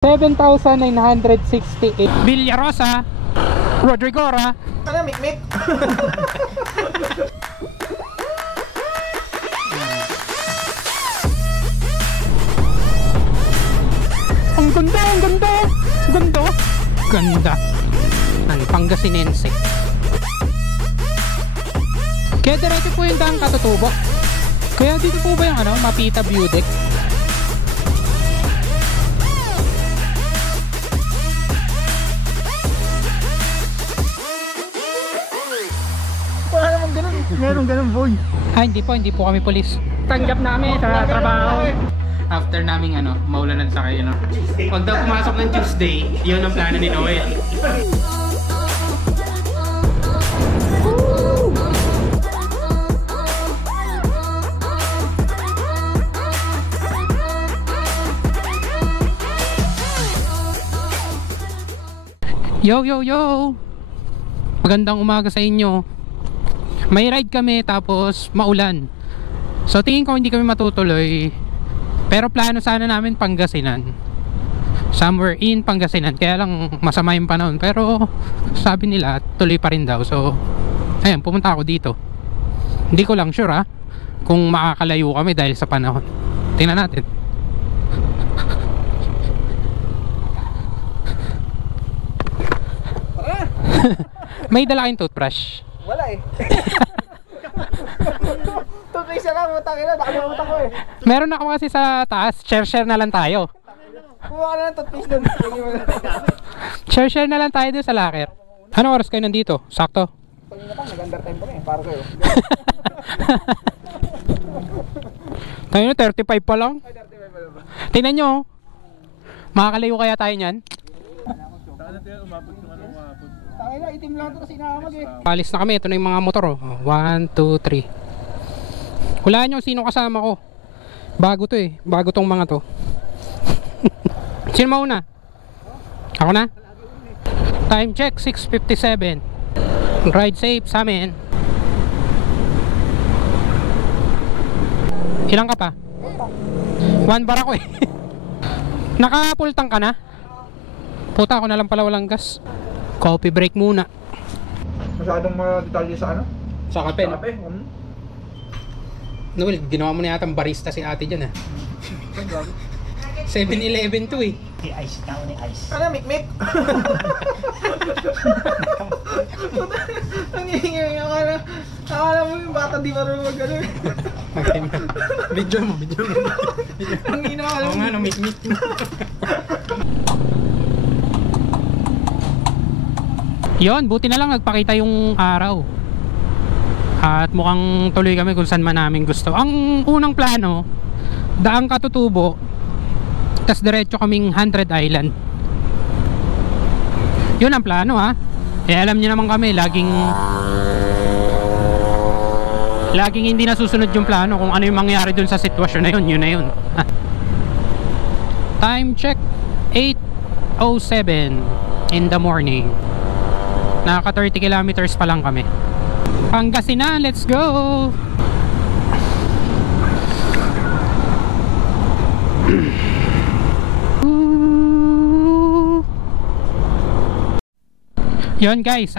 7,968. Villarosa, Rodrigora. Ano, mikmik? Ang ganda, ang ganda. Ganda. Ganda. Ang Pangasinense. Kaya diretso po yung daang Katutubo. Kaya dito po ba yung ano, Mapita View Deck? Wala naman ganun. Meron ganun, boy. Hindi po kami polis. Tanggap namin sa trabaho. After naming maulanan sa kayo, Huwag daw pumasok ng Tuesday, yun ang plano ni Noel. Yo! Magandang umaga sa inyo. May ride kami tapos maulan. So tingin ko hindi kami matutuloy. Pero plano sana namin Pangasinan. Somewhere in Pangasinan. Kaya lang masama yung panahon. Pero sabi nila tuloy pa rin daw. So ayan, pumunta ako dito. Hindi ko lang sure kung makakalayo kami dahil sa panahon. Tingnan natin. May dala kayong toothbrush? Wala eh. Toothbrush na lang, utang ina, nakalimutan ko eh. Meron ako kasi sa taas, share na lang tayo. Kumuha ka na ng toothbrush doon. Share na lang tayo doon sa locker. Ano oras kayo nandito? Sakto? Pagina pa, nag-under time pa na eh, para kayo. Tayo na, 35 pa lang. Ay, 35 pa lang ba? Tingnan nyo. Makakalayo kaya tayo nyan? Tangina, itim lang ito kasi inahamag eh. Palis na kami, ito na yung mga motor 1, 2, 3. Hulaan nyo sino kasama ko. Bago to eh, bago tong mga to. Sino mauna? Ako na? Time check 6:57. Ride safe sa amin. Ilang ka pa? 1 bar ako eh. Nakapultang ka na? Puta, ako na lang pala walang gas. Coffee break muna. Masyadong mga detalye sa ano? Sa kape, Sa kape? Noel, ginawa mo na yata ang barista si ate dyan 7-Eleven to eh. Ice tao ni ice. Ano, mikmik? Ang hihingi, akala mo yung bata di marunong mag-ano eh. Video mo. Ang inakala Oo mo. nga, namikmik. Yon, buti na lang nagpakita yung araw. At mukhang tuloy kami kung saan man namin gusto. Ang unang plano, daang Katutubo, tas diretso kaming 100 Island. Yun ang plano alam niyo naman kami, laging hindi nasusunod yung plano. Kung ano yung mangyari dun sa sitwasyon na yun, yun na yun. Time check 8:07 in the morning. Nakaka 30 kilometers pa lang kami. Pangasinan, let's go! Yon guys,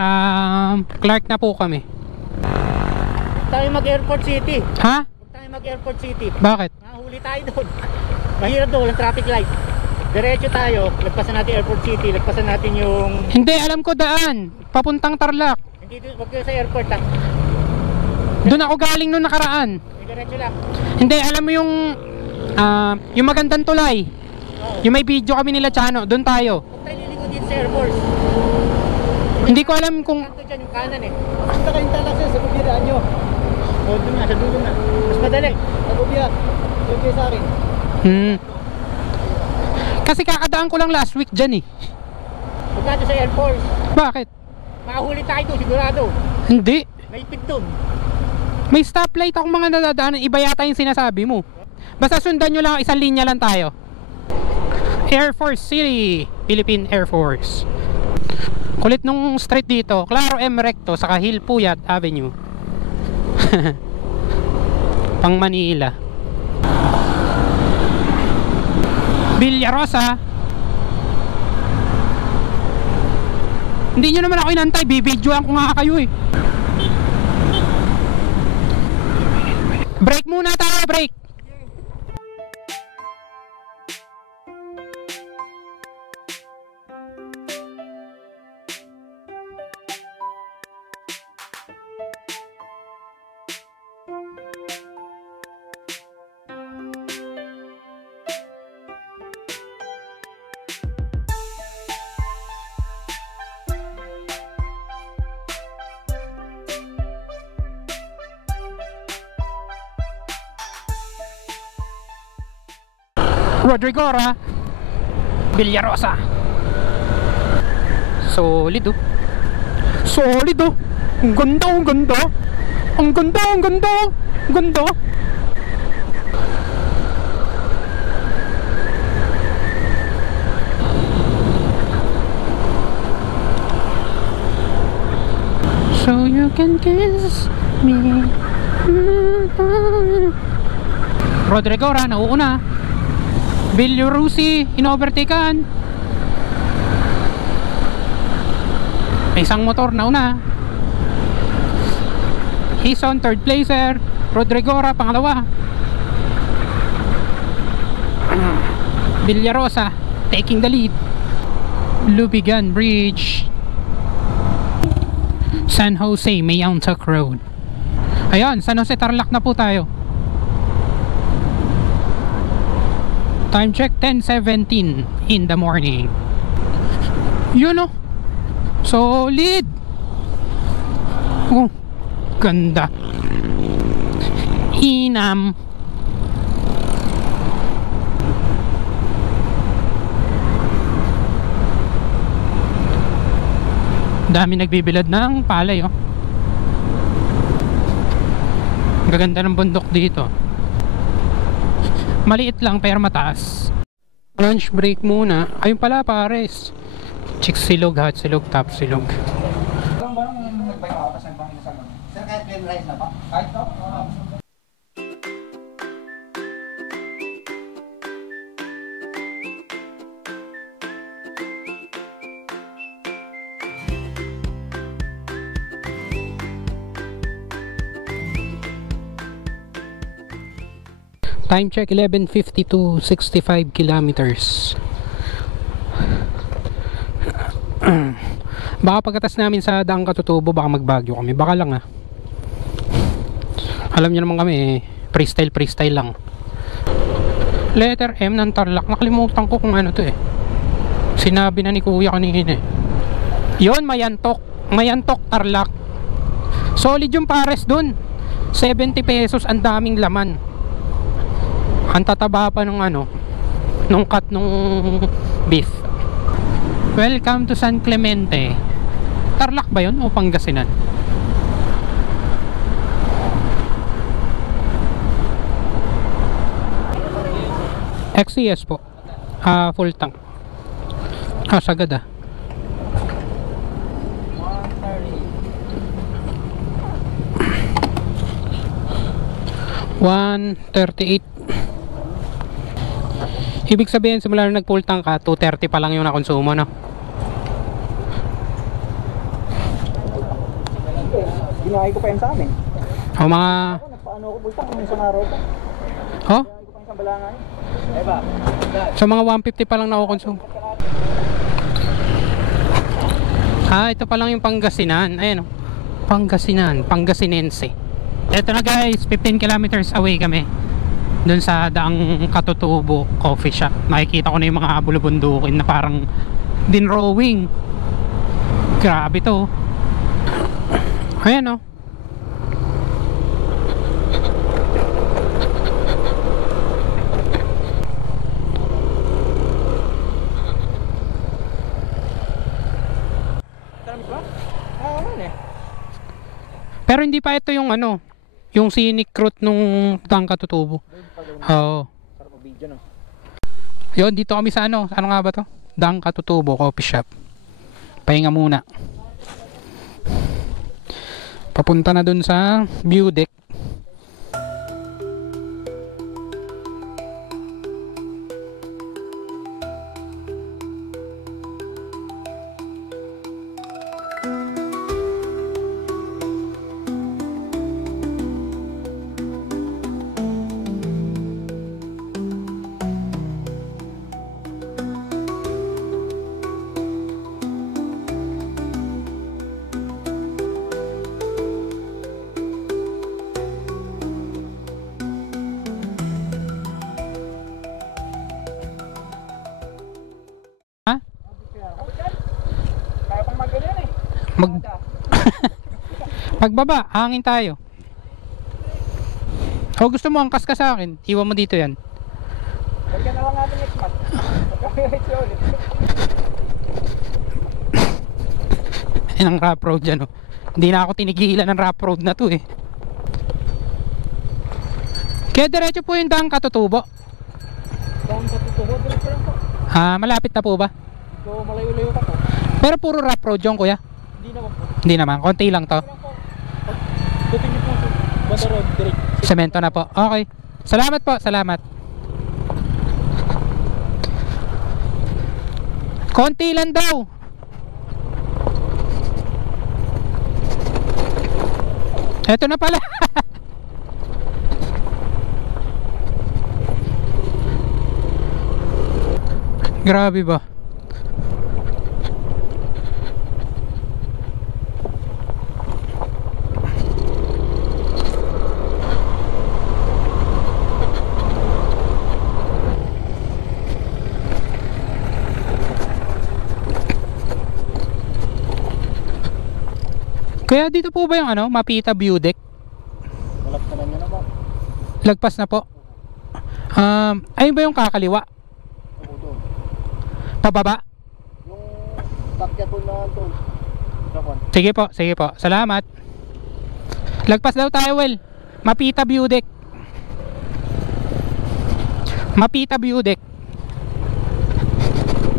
Clark na po kami. Tayo mag-Airport City. Ha? Tayo mag-Airport City. Bakit? Nahuli tayo doon. Mahirap doon, walang traffic light. Diretso tayo, lagpasan natin Airport City, lagpasan natin yung... Hindi, alam ko daan. Papuntang Tarlac. Hindi doon, wag kayo sa airport Doon ako galing nung nakaraan. Diretso lang. Hindi, alam mo yung magandang tulay. Yung may video kami nila Chano, doon tayo. Huwag tayo liliko dito sa Air Force. Hindi ko alam kung... Kanto dyan yung kanan eh. Basta kayong talak sa kubiraan nyo. O, doon na, sa dulo na. Mas madali. Sa kubya. Doon kayo sa akin. Kasi kakadaan ko lang last week dyan eh. Huwag natin sa Air Force. Bakit? Makahuli tayo doon, sigurado. Hindi. Naipit doon. May stoplight akong mga nadadaanan. Iba yata yung sinasabi mo. Basta sundan nyo lang, isang linya lang tayo. Air Force City, Philippine Air Force. Kulit nung street dito, Claro M. Recto, saka Hill Puyat Avenue. Pang Manila. Villarosa, Hindi nyo naman ako inantay, bibidyoan ko nga kayo eh. Break muna tayo, break. Rodrigora, Villarosa. Solid oh. Solid oh. Ang ganda, ang ganda. Ang ganda, ang ganda. Ang ganda. So you can kiss me. Rodrigora, nauuna. Villarosi, inovertakean. May isang motor na una. Hison, third placer. Rodrigora, pangalawa. Villarosa, taking the lead. Lubigan Bridge. San Jose, Mayantec Road. Ayan, San Jose, Tarlac na po tayo. Time check 10:17 in the morning. Yun oh. Solid. Oh, ganda. Inam. Dami nagbibilad ng palay oh. Gaganda ng bundok dito. Maliit lang pero mataas. Lunch break muna. Ayun pala pares. Chick silog, hot silog, top silog. Sir, kahit plain rice na ba? Kahit to? Time check 11:52, 65 kilometers. Baka pagkatas namin sa Daang Katutubo, baka magbagyo kami. Baka lang ah. Alam niyo naman kami, freestyle lang. Letter M ng Tarlac. Nakalimutan ko kung ano to eh. Sinabi na ni Kuya kanina eh. Yon, Mayantec. Mayantec, Tarlac. Solid yung pares dun. 70 pesos, ang daming laman. Ang tataba pa nung ano, nung cut nung beef. Welcome to San Clemente. Tarlac ba yun o Pangasinan? XCS po. Full tank. Sagad ah. 138. Ibig sabihin simula na nag-full tank ka, 230 pa lang yung nakonsumo, no? Ginahay ko pa yan sa amin. O mga... Nagpaano ako full tank kung isang araw pa. Oh? Ginahay ko pa isang balangan. Eba. So mga 150 pa lang nakonsumo. Ito pa lang yung Pangasinan. Ayan o. Pangasinan, Pangasinense. Ito na guys, 15 kilometers away kami dun sa Daang Katutubo coffee shop. Makikita ko na yung mga bulubundukin na parang dinrowing. Grabe to. Ayan o. Pero hindi pa ito yung ano, yung scenic route nung Daang Katutubo. Oo. Yun, dito kami sa ano nga ba to? Daang Katutubo coffee shop. Pahinga muna. Papunta na dun sa view deck. Pagbaba, hangin tayo. O gusto mo angkas ka sa akin, iwan mo dito yan. Balikan na lang natin next month. Magkakirate siya ulit. Yan ang rough road dyan, oh. Hindi na ako tinigilan ng rough road na to eh. Kaya diretso po yung daang Katutubo. Daang Katutubo, diretso lang po. Malapit na po ba? So malayo-layo pa po. Pero puro rough road yung kuya? Hindi naman po. Hindi naman, konti lang to. Buti niyo po Banda Road, direct. Semento na po, okay. Salamat po, salamat. Konti lang daw. Eto na pala. Grabe ba? Kaya dito po ba yung ano, Mapita View Deck? Malapit na niya na po. Lagpas na po. Ayun ba yung kakaliwa? Ako doon. Pababa? Yung bakya po na doon. Dakon. Sige po. Salamat. Lagpas daw tayo, Will. Mapita View Deck. Mapita View Deck.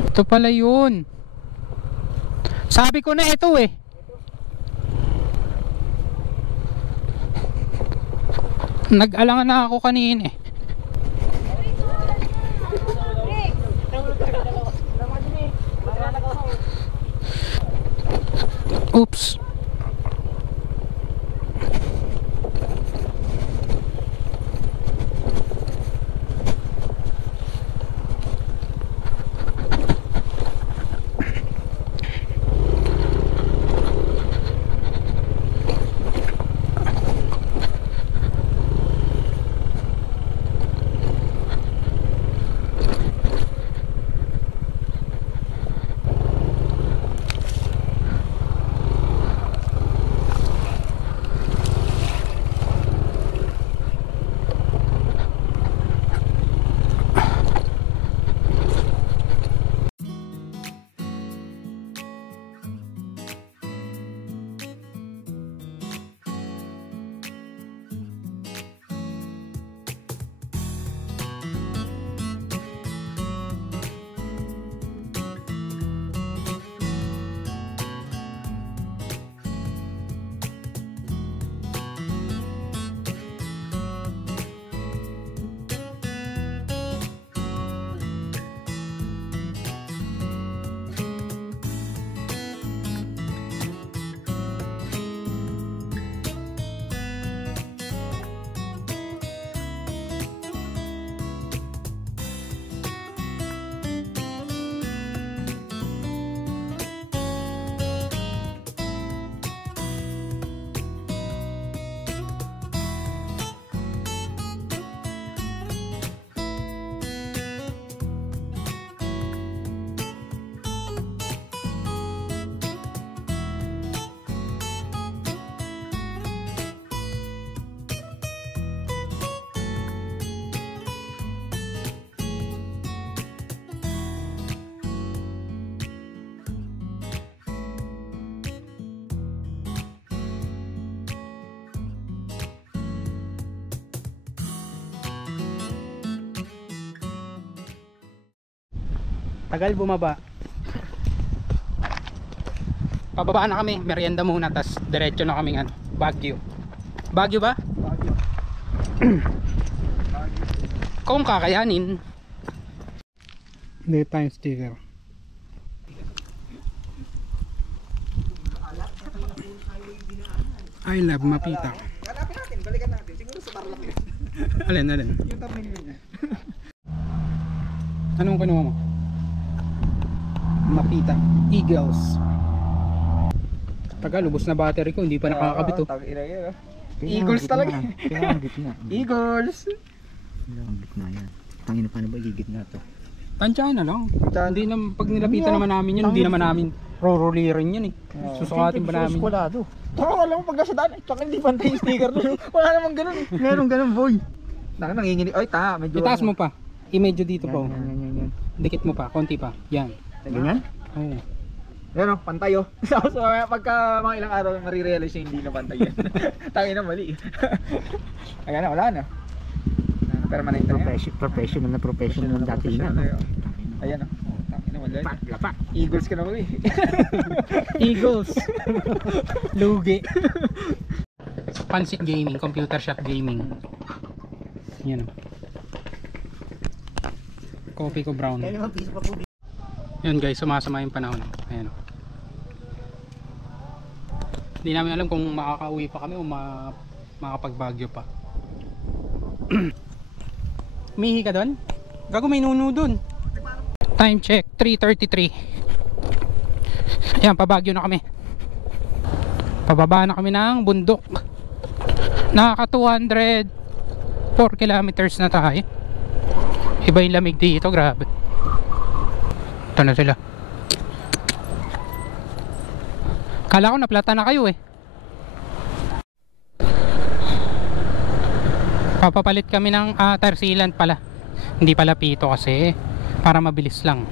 Ito pala yun. Sabi ko na ito eh. Nag-alangan na ako kanina eh. Oops. Tagal bumaba. Pababa na kami, merienda muna, tas diretso na kaming ano, Baguio. Baguio ba? Baguio. Kung kakayanin. Daytime sticker. I love Mapita. Hanapin natin, balikan natin. Siguro sa Tarlac yun. Alin? Yung terminal niya. Anong kinuha mo? Mapita Eagles. Tagal, lubos na battery ko, hindi pa nakakabit oh. Tag-ina yun. Eagles talaga. Kailangan gitna. Eagles. Kailangan gitna yan. Tangina, paano ba igigit na to? Tansyahan na lang. Tansyahan. Hindi na, pag nilapitan naman namin yun, hindi naman namin Roro-lirin yun eh. Susukatin ba namin? Skwalado. Taka lang pag nasa daan. Tsaka hindi pantay yung sticker doon. Wala namang ganun eh. Meron ganun boy. Nanginginig. Ay, medyo. Itaas mo pa. I-medyo dito po. Yan. Dikit mo pa, konti pa. Yan. Ganyan? Oo. Yan o, pantay o. So, pagka mga ilang araw, marirealize yung hindi na pantay yan. Tangin na mali. Ayan na, wala na. Permanent na yan. Professional dati na. Ayan o. Tangin na, wala na. Lapak. Eagles ka na mali. Eagles. Lugi. Pansit Gaming, Computer Shop Gaming. Yan o. Coffee ko brown. Yun guys, sumasama yung panahon. Ayan o. Hindi namin alam kung makakauwi pa kami o makakapagbagyo pa. Mihi ka doon? Gago, may nuno doon. Time check, 3:33. Ayan, pabagyo na kami. Pababa na kami ng bundok. Nakaka 204 kilometers na tayo. Iba yung lamig dito, grabe. Ito na sila. Kala ko naplata na kayo eh. Papapalit kami ng tire sealant pala. Hindi pala pito kasi para mabilis lang.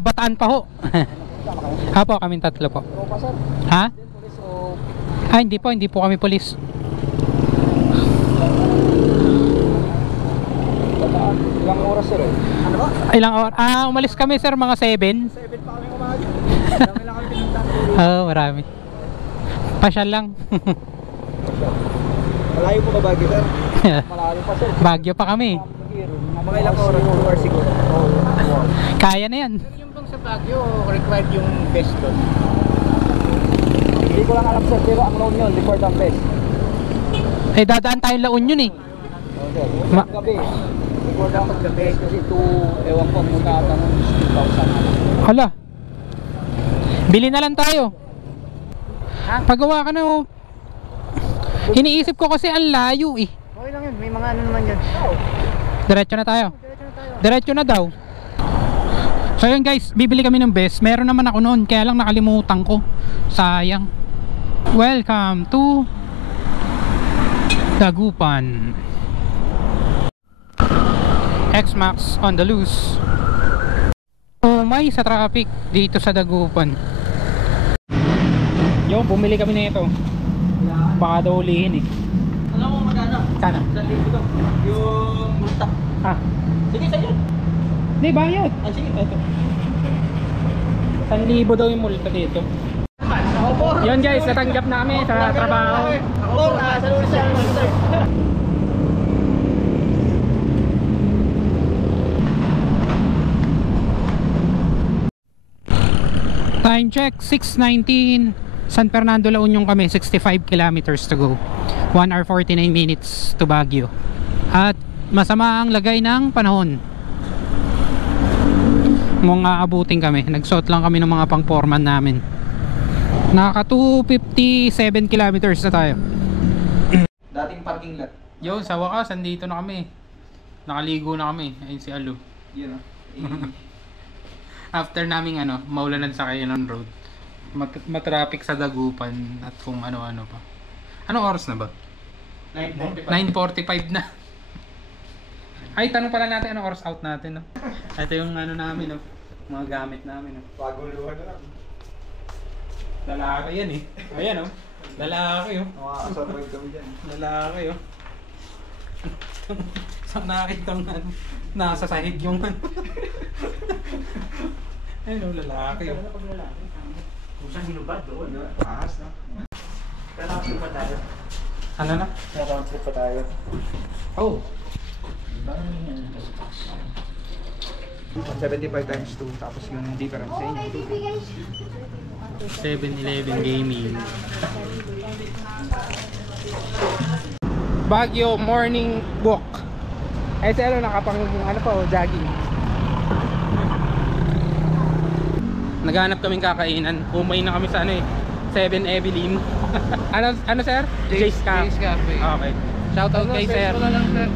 Bataan pa ho. Apo, kaming tatlo po. Ha? Hindi po kami pulis. Ilang oras sir eh? Ano ba? Ilang oras? Umalis kami sir mga 7. 7 pa kami umaga. Dami lang kami pinuntahan. Oo, marami. Pasyal lang. Malayo po ba Baguio sir? Malayo pa sir. Bagyo pa kami. Mga ilang oras? 2 hours siguro. Kaya na yan. Yung bang sa Baguio, required yung best doon? Hindi ko lang alam sir, pero ang loan yun, record ang best. Dadaan tayo La Union eh. Okay. Gabi. Record ang gabi kasi ewan ko muna ata ng 6,000. Hala. Bili na lang tayo. Pagawa ka na oh. Iniisip ko kasi ang layo eh. Okay lang yun, may mga ano naman yun. Diretso na tayo. Diretso na daw. So yun guys, bibili kami ng best. Meron naman ako noon, kaya lang nakalimutan ko. Sayang. Welcome to Dagupan. X-Max on the loose. Oh my, sa traffic dito sa Dagupan. Yung bumili kami na ito. Baka daw ulihin eh. Alam mo magkano? Sana? 1,000 to. Yung multa. Sige, sa'yo. Hindi, bayad. Sige, ito. 1,000 daw yung multa dito. Yun guys, natanggap namin sa trabaho. Sa sir. Time check, 6:19. San Fernando, La Union kami, 65 kilometers to go. 1 hour 49 minutes to Baguio. At masama ang lagay ng panahon. Mukhang aabutin kami. Nagsuot lang kami ng mga pang-foreman namin. Naka 257 kilometers na tayo. Dating parking lot. Yo, sa wakas, andito na kami. Nakaligo na kami. Ayun si Alu. Yun o. After naming maulanan sa Kayanan Road, matraffic sa Dagupan at kung ano-ano pa. Anong oras na ba? 9:45 na. Ay, tanong pala natin anong oras out natin, no? Ito yung namin, no? Mga gamit namin, no? Paguluhan na lang. Lalaki yan eh. Ayan, no? Lalaki, oh. Makakasurvive kami dyan. Lalaki, oh. Saan nakakita ng nasa sahig yung ayun, oh, lalaki, oh. Kung saan hinubad doon? Ahas na. Kailangan pa tayo. Ano na? Kailangan pa tayo. Oh. 75 times 2 tapos yung difference sa inyo. 7-Eleven Gaming. Baguio morning walk. Eh si ano, nakapang ano pa, jogging. Naghanap kaming kakainan. Umay na kami sa ano eh, 7 Evelyn. ano sir? Jay's Cafe. Okay. Shoutout kay sir. Wala lang sir.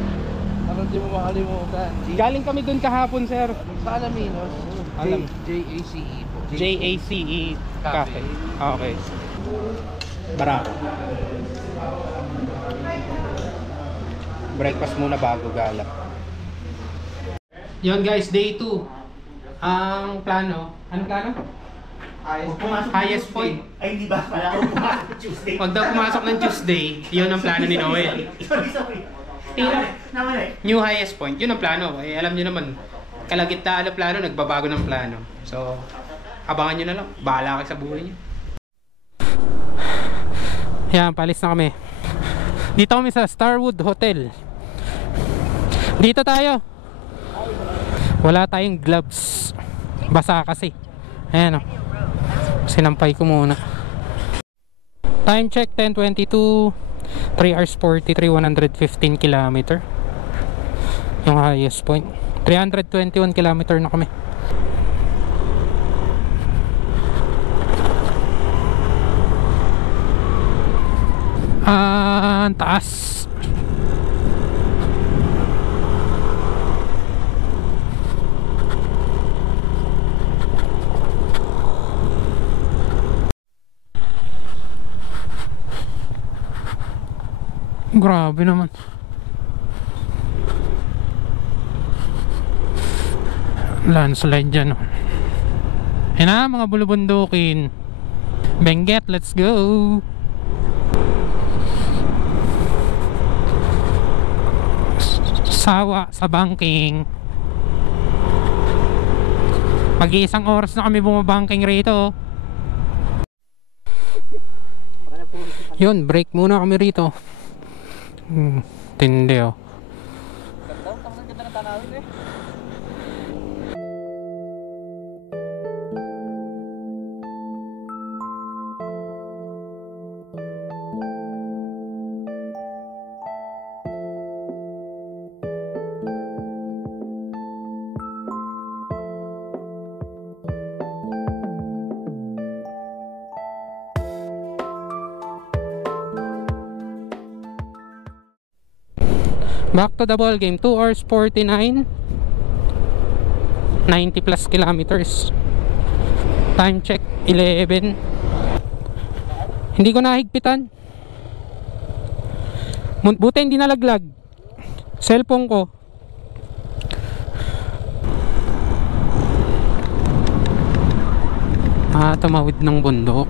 Para di mo makalimutan. Galing kami dun kahapon sir. Sa Alaminos. Alam. JACE po. JACE Cafe. Okay. Barako. Breakfast muna bago gala. Yun guys, day 2. Ang plano, anong plano? Highest point. Ay, hindi ba? Pala ako pumasok ng Tuesday. Pag daw pumasok ng Tuesday, yun ang plano ni Noel. Sorry. New highest point, yun ang plano. Eh, alam nyo naman, kalagitnaan ng plano, nagbabago ng plano. So, abangan nyo na lang. Bahala kayo sa buhay nyo. Yan, palis na kami. Dito kami sa Starwood Hotel. Dito tayo. Wala tayong gloves. Basa kasi. Ayan o. Sinampay ko muna. Time check 10:22. 3 hours 43, 115 km. Yung highest point. 321 km na kami. Ang taas. Grabe naman. Landslide dyan. Yan na mga bulubundukin. Benguet, let's go. Sawa sa banking. Mag-iisang oras na kami bumabangking rito. Yun, break muna kami rito. Tindi oh. Ganda ng tanawin eh. Back to the ball game. 2 hours 49, 90 plus kilometers. Time check 11. Hindi ko nahigpitan. Buti hindi nalaglag cellphone ko. Tumawid ng bundok.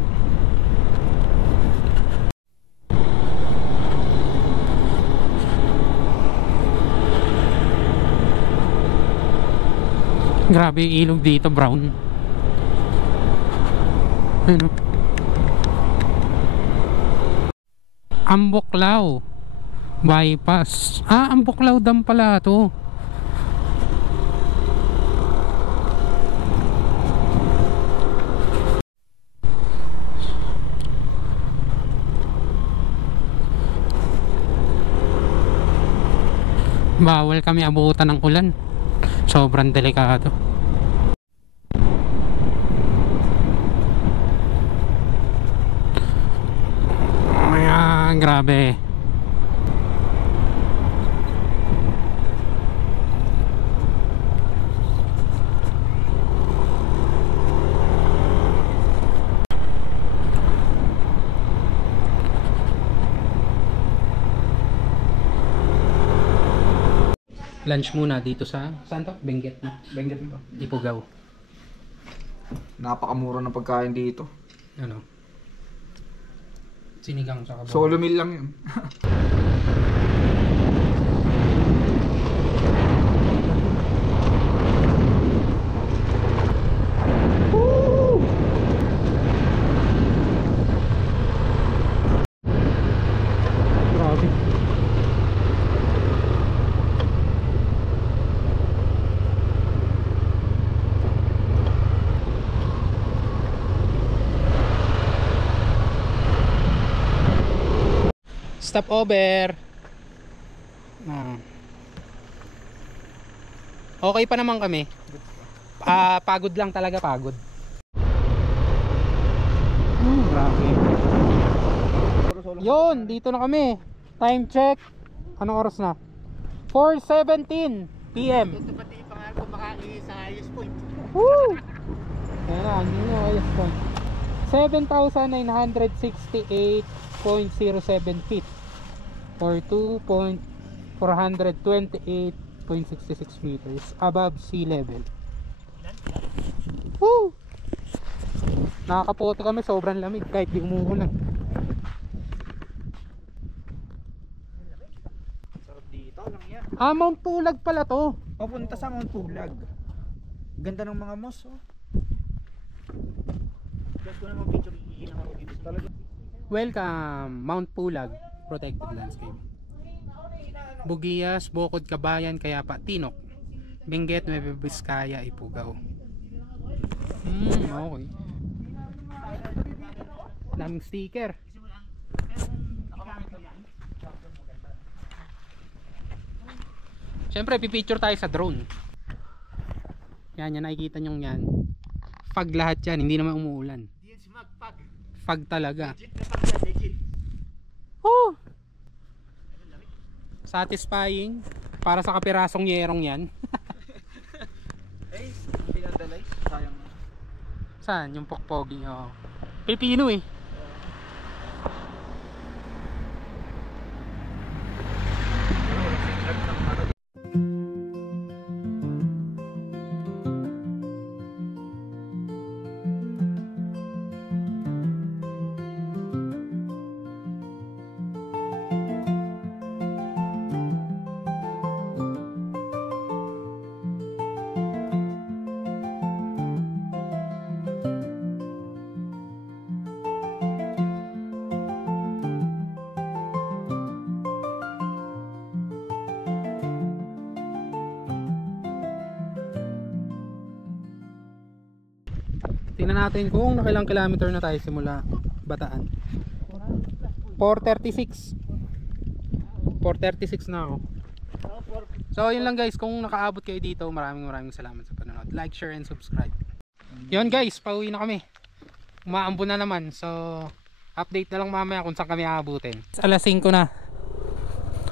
Grabe yung ilog dito, brown. Ano? Amboklao bypass. Amboklao dam pala to. Bawal kami abutan ng ulan. Sobrang delikado. Ayan, grabe. Lunch muna dito sa saan to? Benguet na. Benguet mo. Ipugaw. Napakamura ng pagkain dito. Ano? Sinigang sa kabong. Solo meal lang yun. Grabe. Stop over. Okay pa naman kami. Pagod lang talaga, pagod. Grabe. Yun, dito na kami. Time check. Anong oras na? 4:17 PM. Ito pati yung pangalan ko makakita sa highest point. Woo! Ayan, yun yung highest point. 7,968.07 feet or 2.428.66 meters above sea level. Woo! Nakakapoto kami, sobrang lamig kahit di umuulan. Sarap dito lang yan. Mount Pulag pala to. Papunta sa Mount Pulag. Ganda ng mga moss, oh. Guys ko naman picture iihin ako dito talaga. Welcome, Mount Pulag Protected Landscape. Bugias, Bukod, Kabayan, Kayapa, Tinok, Benguet, Nueva Vizcaya, Ifugao. Okay. Daming sticker. Siyempre, pipicture tayo sa drone. Yan, nakikita nyo yan. Fog lahat yan, hindi naman umuulan. Hindi yan si Magpag. Fog talaga. Legit na pag yan, legit. Oh! Satisfying para sa kapirasong yerong yan. Eh, pinadalay. Sayang. Saan? Yung pokpogi. Oh. Pilipino eh. Tingnan natin kung nakailang kilometer na tayo simula Bataan. 4:36. 4:36 na ako. So yun lang guys, kung nakaabot kayo dito, maraming salamat sa panonood. Like, share, and subscribe. Yun guys, pauwi na kami. Umaambon na naman. So update na lang mamaya kung saan kami aabutin. Alas 5 na.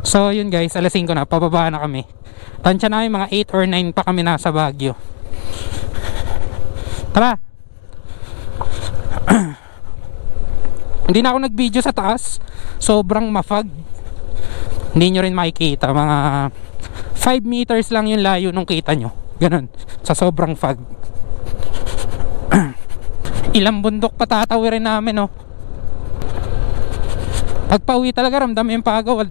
So yun guys, alas 5 na, pababa na kami. Tansya namin mga 8 or 9 pa kami nasa Baguio. Tara. Hindi na ako nag video sa taas, sobrang mafag, hindi nyo rin makikita. Mga 5 meters lang yung layo nung kita nyo, ganun, sa sobrang fog. Ilang bundok patatawirin namin, oh. Pagpauwi talaga ramdam yung pagod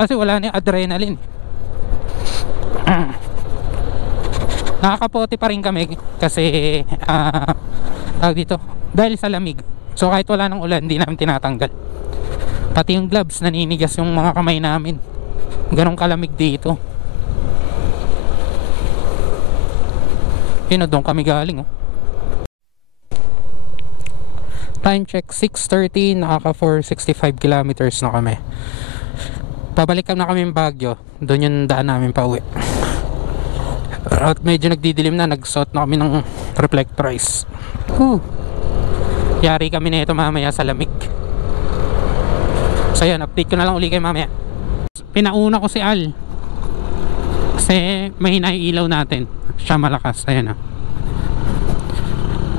kasi wala na yung adrenaline. Nakakapote pa rin kami kasi tawag dito, dahil sa lamig. So kahit wala ng ulan, hindi namin tinatanggal. Pati yung gloves, naninigas yung mga kamay namin. Ganong kalamig dito. Yun, doon kami galing, oh. Time check 6:30, nakaka 465 kilometers na kami. Pabalik na kami ng Baguio. Doon yung daan namin pa uwi. At medyo nagdidilim na, nagsuot na kami ng reflectorize. Yari kami na ito mamaya sa lamig. So yan, update ko na lang uli kayo mamaya. Pinauna ko si Al kasi mahina yung ilaw natin, siya malakas. Ayan,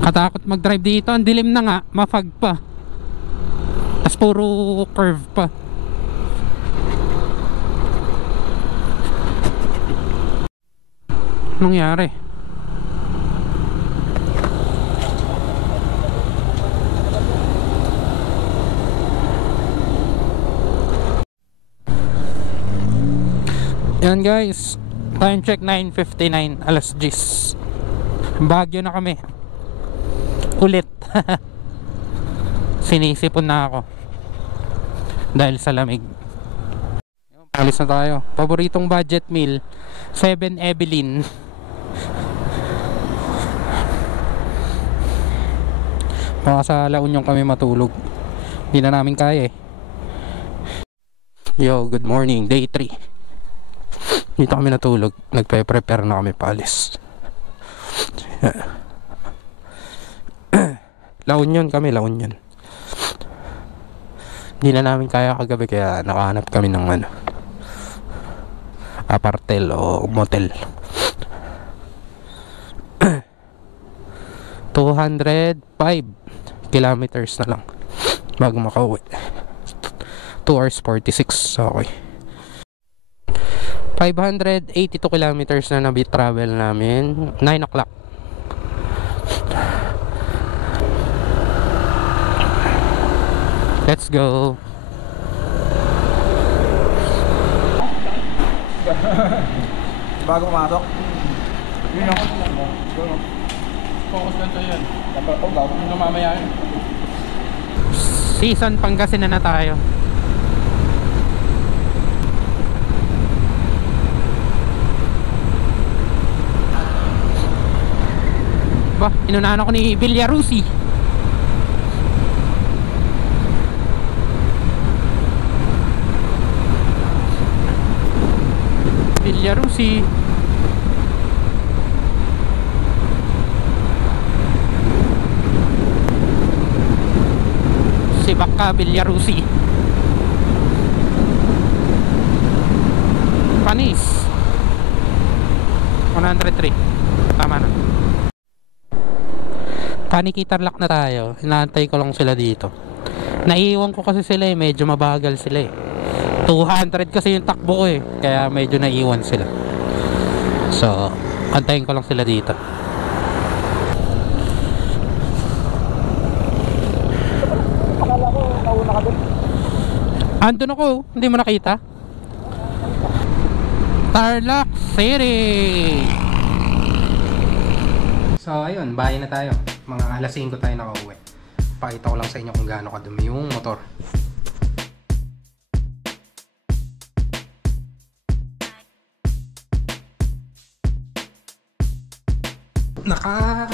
katakot mag drive dito, ang dilim na nga, mafag pa, tas puro curve pa. Anong nangyari? Yan guys, time check 9:59, alas 10. Baguio na kami ulit. Sinisipon na ako dahil sa lamig. Alis na tayo. Paboritong budget meal, 7 Evelyn. Baka sa La Union kami matulog, hindi na namin kaya eh. Yo, good morning, day 3. Dito kami natulog. Nagpe-prepare na kami paalis. La Union kami, La Union. Hindi na namin kaya kagabi kaya nakahanap kami ng ano, apartel o motel. 205 kilometers na lang bago makauwi. 2 hours 46. Okay. 582 kilometers na travel namin. 9 o'clock. Let's go. Bago pumasok. Yun ako. Focus lang sa'yo yan. Oh, bago. Ano mamaya yun? Season Pangasinan na tayo. Ba, inunahan ako ni Villarusi. Villarusi. Si Baka Villarusi. Panis 103. Tama na. Panikitarlak na tayo. Inaantay ko lang sila dito. Naiiwan ko kasi sila eh. Medyo mabagal sila eh. 200 kasi yung takbo ko eh. Kaya medyo naiiwan sila. So, antayin ko lang sila dito. Akala ko, nauna ka dun. Andun ako. Hindi mo nakita? Tarlac City. So, ayun. Bahay na tayo. Mga alas 5 tayo nakauwi. Pakita ko lang sa inyo kung gaano kadumi yung motor. Naka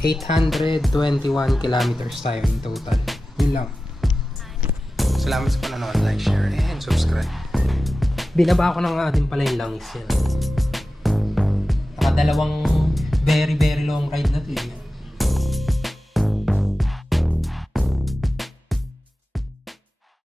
821 kilometers tayo in total. Yun lang. Salamat sa panonood, like, share, and subscribe. Binaba ko na nga din pala yung langis yan. Nakadalawang very long ride na to eh.